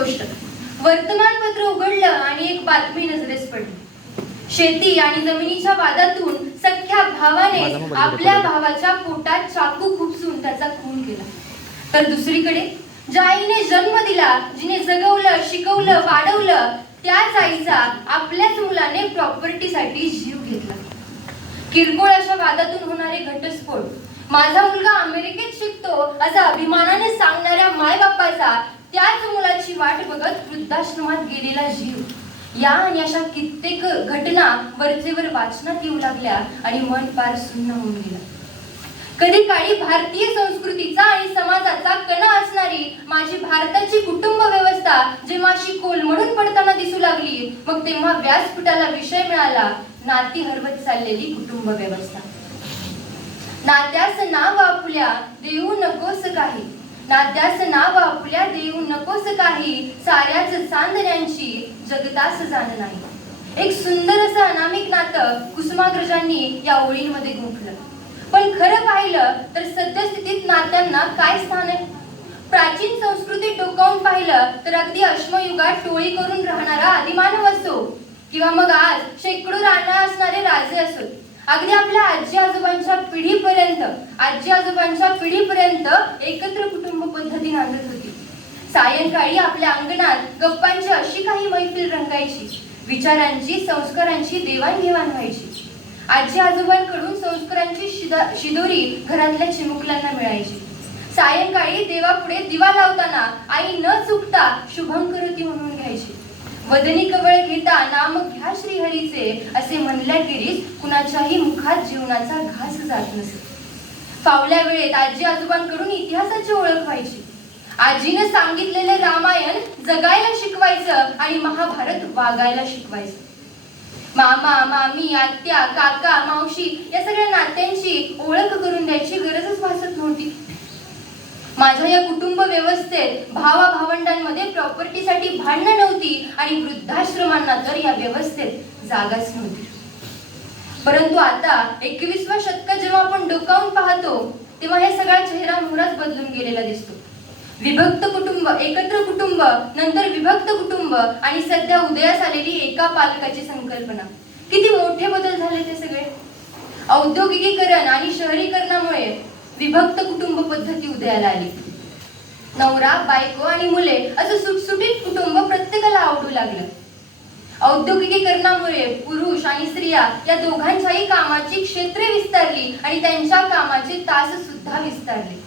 गोष्ट. वर्तमानपत्र उघडलं आणि एक बातमी नजरेस पडली. शेती आणि जमिनीच्या वादातून सख्या भावाने आपल्या? भावाच्या पोटात चाकू खुपसून त्याचा खून केला. तर दुसरीकडे ज्या आईने जन्म दिला जिने जगवलं शिकवलं वाढवलं त्याच आईचा आपल्याच मुलाने प्रॉपर्टीसाठी जीव घेतला. किरकोळ अशा वादातून होणारे घटस्फोट. माझा मुलगा अमेरिकेत शिकतो असा अभिमानाने सांगणाऱ्या मायबापाचा त्याच मुलाची वाट बघत वृद्धाश्रमात गेलेला जीव. या आणि अशा कित्येक घटना वरचेवर वाचनात येऊ लागल्या आणि मन फार सुन्न होऊन गेलं. कधी काळी भारतीय संस्कृतीचा आणि समाजाचा कणा असणारी माझी भारताची कुटुंब व्यवस्था जेव्हा अशी कोलमडून पडताना दिसू लागली मग तेव्हा व्यासपीठाला विषय मिळाला नाती हरवत चाललेली कुटुंब व्यवस्था. नात्यास नाव आपल्या देऊ नकोस काही. नात्यास नाव आपुल्या देऊ नकोस काही साऱ्याच चांदण्यांची जगतास जाण नाही. एक सुंदर असं अनामिक नातं कुसुमाग्रजांनी या ओळींमध्ये गुंफलं. पण खरं पाहिलं तर सद्यस्थितीत नात्यांना काय स्थान आहे? प्राचीन संस्कृती डोकावून पाहिलं तर अगदी अश्मयुगात टोळी करून राहणारा आदिमानव असो किंवा मग आज शेकडो राण्या अगदी आपल्या आजी आजोबांच्या पिढीपर्यंत आजी आजोबांच्या पिढीपर्यंत एकत्र कुटुंब पद्धती नांदत होती. सायंकाळी आपल्या अंगणात गप्पांची अशी काही मैफिल रंगायची विचारांची संस्कारांची देवाणघेवाण व्हायची. आजी आजोबांकडून संस्कारांची शिदा शिदोरी घरातल्या चिमुकल्यांना मिळायची. सायंकाळी देवापुढे दिवा लावताना आई न चुकता शुभंकरोती म्हणून वदनी कवळ घेता नाम घ्या श्रीहरीचे असे म्हणल्याखेरीज कुणाच्याही मुखात जीवनाचा घास जात नसे. फावल्या वेळेत आजी आजोबांकडून इतिहासाची ओळख व्हायची. आजीनं सांगितलेलं रामायण जगायला शिकवायचं आणि महाभारत वागायला शिकवायचं. मामा मामी आत्या काका मावशी या सगळ्या नात्यांची ओळख करून द्यायची गरजच भासत नव्हती. माझ्या या कुटुंब व्यवस्थेत भावा भावंडांमध्ये प्रॉपर्टीसाठी भांडणं नव्हती आणि वृद्धाश्रमांना तर या व्यवस्थेत जागाच नव्हती. परंतु आता एकवीसव्या शतकात जेव्हा आपण डोकावून पाहतो तेव्हा हे सगळा चेहरा मोहराच बदलून गेलेला दिसतो. विभक्त कुटुंब एकत्र कुटुंब नंतर विभक्त कुटुंब आणि सध्या उदयास आलेली एका पालकाची संकल्पना. किती मोठे बदल झाले ते सगळे? औद्योगिकीकरण आणि शहरीकरणामुळे विभक्त कुटुंब पद्धती उदयाला आली. नवरा बायको आणि मुले असं सुटसुटीत कुटुंब प्रत्येकाला आवडू लागलं. औद्योगिकीकरणामुळे पुरुष आणि स्त्रिया या दोघांच्याही कामाची क्षेत्रे विस्तारली आणि त्यांच्या कामाचे तास सुद्धा विस्तारले.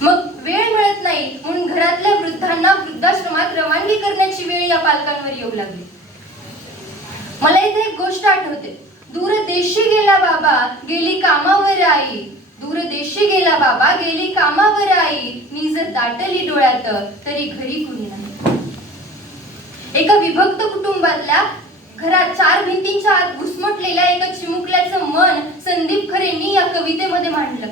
मग वेळ मिळत नाही म्हणून घरातल्या वृद्धांना वृद्धाश्रमात रवानगी करण्याची वेळ या पालकांवर येऊ लागली. मला इथे एक गोष्ट आठवते. दूर देशी गेला बाबा गेली कामावर आई. दूरदेशी गेला बाबा गेली कामावर आई. मी जर दाटली डोळ्यात तरी घरी कुणी नाही. एका विभक्त कुटुंबातल्या घरात चार भिंतींच्या आत घुसमटलेल्या एका चिमुकल्याचं मन संदीप खरेंनी या कवितेमध्ये मांडलं.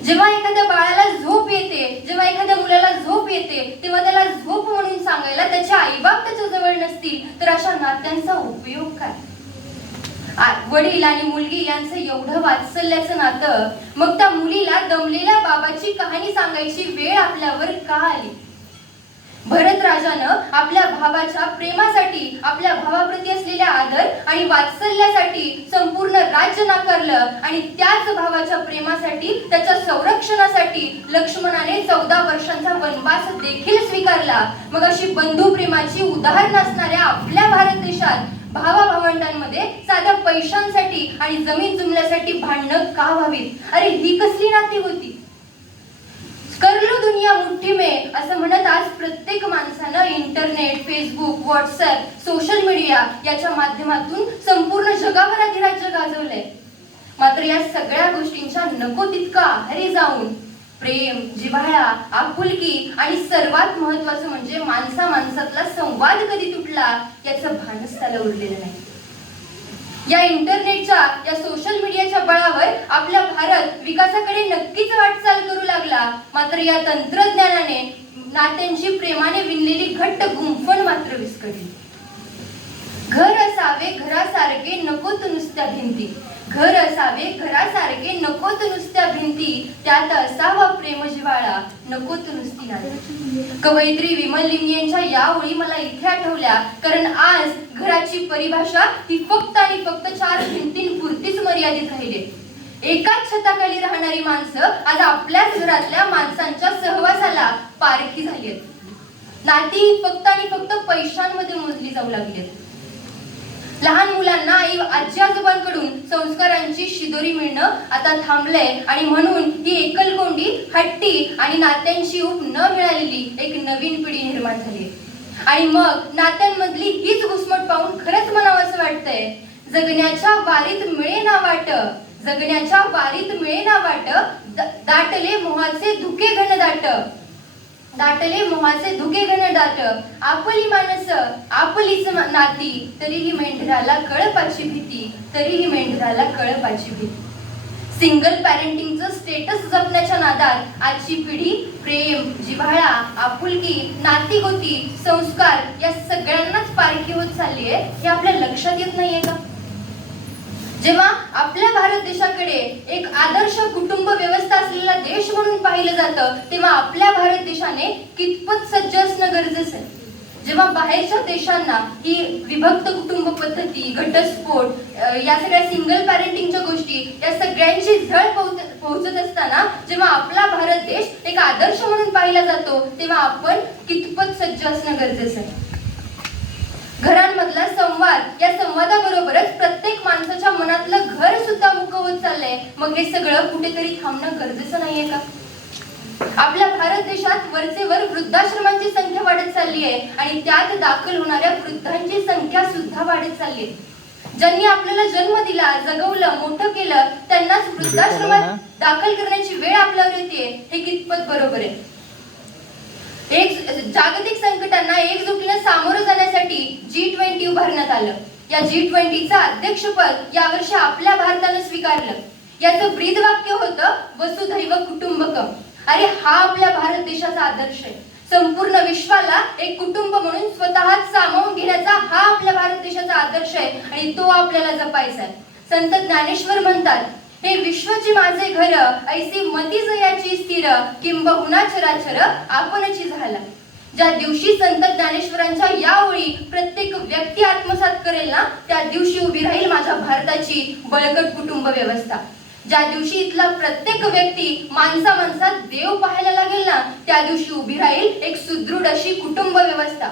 जेव्हा एखाद्या बाळाला झोप येते जेव्हा एखाद्या मुलाला झोप येते तेव्हा त्याला झोप म्हणून सांगायला त्याचे आईबाप त्याच्याजवळ नसतील तर अशा नात्यांचा उपयोग काय? वडील आणि मुलगी यांचं एवढं वात्सल्याचं नातं मग त्या मुलीला दमलेल्या बाबाची कहाणी सांगायची वेळ आपल्यावर का आली? भरत राजानं आपल्या भावाच्या प्रेमासाठी आपल्या भावाप्रती असलेल्या आदर आणि वात्सल्यासाठी संपूर्ण राज्य नाकारलं आणि त्याच भावाच्या प्रेमासाठी त्याच्या संरक्षणासाठी लक्ष्मणाने चौदा वर्षांचा वनवास देखील स्वीकारला. मग अशी बंधू प्रेमाची उदाहरण असणाऱ्या आपल्या भारत देशात भावा भावंडांमध्ये साध्या पैशांसाठी आणि जमीन जुमल्यासाठी भांडणं का व्हावीत? अरे ही कसली नाती होती? करलो दुनिया मुठ्ठी में असं म्हणत आज प्रत्येक माणसानं internet Facebook WhatsApp social media याच्या माध्यमातून संपूर्ण जगावर अधिराज्य गाजवलंय. मात्र या सगळ्या गोष्टींच्या नको तितका आहारी जाऊन प्रेम जिव्हाळा आपुलकी आणि सर्वात महत्वाचं म्हणजे माणसा माणसातला संवाद कधी तुटला याचं भानच त्याला उरलेलं नाही. या इंटरनेटच्या या सोशल मीडियाच्या बळावर आपला भारत विकासाकडे नक्कीच वाटचाल करू लागला. मात्र या तंत्रज्ञानाने नात्यांची प्रेमाने विणलेली घट्ट गुंफण मात्र विस्कळली. घर असावे घरासावे घर असावे घरासारखे नकोत नुसत्या भिंती त्यात असावा प्रेम जिव्हाळा नकोत नुसती कवयित्री विमल लिमये यांच्या या ओळी मला इथे आठवल्या कारण आज घराची परिभाषा ही फक्त आणि फक्त चार भिंतींपुरतीच मर्यादित राहिली. एकाच छताखाली राहणारी माणसं आज आपल्याच घरातल्या माणसांच्या सहवासाला पारखी झाली आहेत. नाती ही फक्त आणि फक्त पैशांमध्ये मोजली जाऊ लागली आहेत. लहान मुलांना आई आजी आजोबांकडून संस्कारांची शिदोरी मिळणं आता थांबलंय. आणि म्हणून ही एकलकोंडी हट्टी आणि नात्यांची ऊब न मिळालेली एक नवीन पिढी निर्माण झाली आणि मग नात्यांमधली हीच घुसमट पाहून खरंच म्हणावं असं वाटतंय. जगण्याच्या वारीत मिळे ना वाट जगण्याच्या वारीत मिळे ना वाट दाटले मोहाचे धुके घन दाट दाटले मोहाचे धुके घन दाट. आपली माणस आपलीच नाती. तरीही मेंढराला कळपाची भीती. तरीही मेंढराला कळपाची भीती. सिंगल पॅरेंटिंगचं स्टेटस जपण्याच्या नादात आजची पिढी प्रेम जिव्हाळा आपुलकी नातीगोती संस्कार या सगळ्यांनाच पारखी होत चालली आहे हे आपल्या लक्षात येत नाहीये का? जेव्हा आपल्या भारत देशाकडे एक आदर्श कुटुंब व्यवस्था असलेला म्हणून पाहिलं जातं तेव्हा आपल्या भारत देशाने कितपत सज्ज असणं गरजेचं आहे. जेव्हा बाहेरच्या देशांना ही विभक्त कुटुंब पद्धती घटस्फोट या सगळ्या सिंगल पॅरेंटिंगच्या गोष्टी या सगळ्यांची झळ पोहोचत असताना जेव्हा आपला भारत देश एक आदर्श म्हणून पाहिला जातो तेव्हा आपण कितपत सज्ज असणं गरजेचं आहे. घरांमधला संवाद या संवादाबरोबरच प्रत्येक माणसाच्या मनातलं घर सुद्धा मुक होत चाललंय. मग हे सगळं कुठेतरी थांबणं गरजेचं नाहीये का? आपल्या भारत देशात वरचेवर वृद्धाश्रमांची संख्या वाढत चालली आहे आणि त्यात दाखल होणाऱ्या वृद्धांची संख्या सुद्धा वाढत चालली आहे ज्यांनी आपल्याला जन्म दिला जगवलं मोठं केलं त्यांनाच वृद्धाश्रमात दाखल करण्याची वेळ आपल्यावर येते हे कितपत बरोबर आहे? जागतिक संकटांना एकजुटीनं सामोरं जाण्यासाठी जी ट्वेंटी उभारण्यात आलं. या जी ट्वेंटीचं अध्यक्षपद यावर्षी आपल्या भारतानं स्वीकारलं. याचं ब्रीद वाक्य होतं वसुधैव कुटुंबकम. अरे हा आपल्या भारत देशाचा आदर्श आहे. संपूर्ण विश्वाला एक कुटुंब म्हणून स्वतःच सामावून घेण्याचा हा आपल्या भारत देशाचा आदर्श आहे आणि तो आपल्याला जपायचा आहे. संत ज्ञानेश्वर म्हणतात हे विश्वची माझे घर ऐसी मती जयाची स्थिर किंबहुना चराचर आपणची झाला. ज्या दिवशी संत ज्ञानेश्वरांच्या या ओळी प्रत्येक व्यक्ती आत्मसात करेल ना त्या दिवशी उभी राहील माझ्या भारताची बळकट कुटुंब व्यवस्था. ज्या दिवशी इथला प्रत्येक व्यक्ती माणसा माणसात देव पाहायला लागेल ना त्या दिवशी उभी राहील एक सुदृढ अशी कुटुंब व्यवस्था.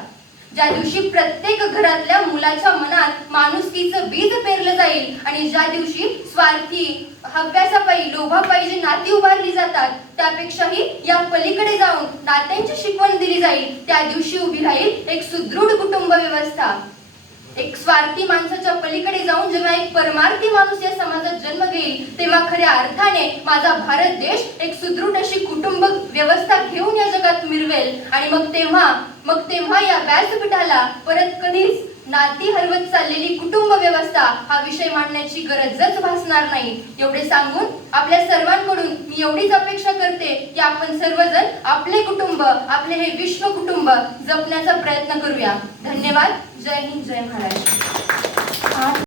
ज्या दिवशी प्रत्येक घरातल्या मुलाच्या मनात माणुसकीचं बीज पेरलं जाईल आणि ज्या दिवशी स्वार्थी हव्यासापायी लोभापायी जी नाती उभारली जातात त्यापेक्षाही या पलीकडे जाऊन नात्यांची शिकवण दिली जाईल. त्या दिवशी उभी राहील एक सुदृढ कुटुंब व्यवस्था. एक स्वार्थी माणसाच्या पलीकडे जाऊन जेव्हा एक परमार्थी माणूस या समाजात जन्म घेईल तेव्हा खऱ्या अर्थाने माझा भारत देश एक सुदृढ अशी कुटुंब व्यवस्था घेऊन या जगात मिरवेल. आणि मग तेव्हा मग तेव्हा या व्यासपीठाला परत कधीच नाती हरवत चाललेली कुटुंब व्यवस्था हा विषय मांडण्याची गरजच भासणार नाही. एवढे सांगून आपल्या सर्वांकडून मी एवढीच अपेक्षा करते की आपण सर्वजण आपले कुटुंब आपले हे विश्व कुटुंब जपण्याचा प्रयत्न करूया. धन्यवाद. जय हिंद जय महाराष्ट्र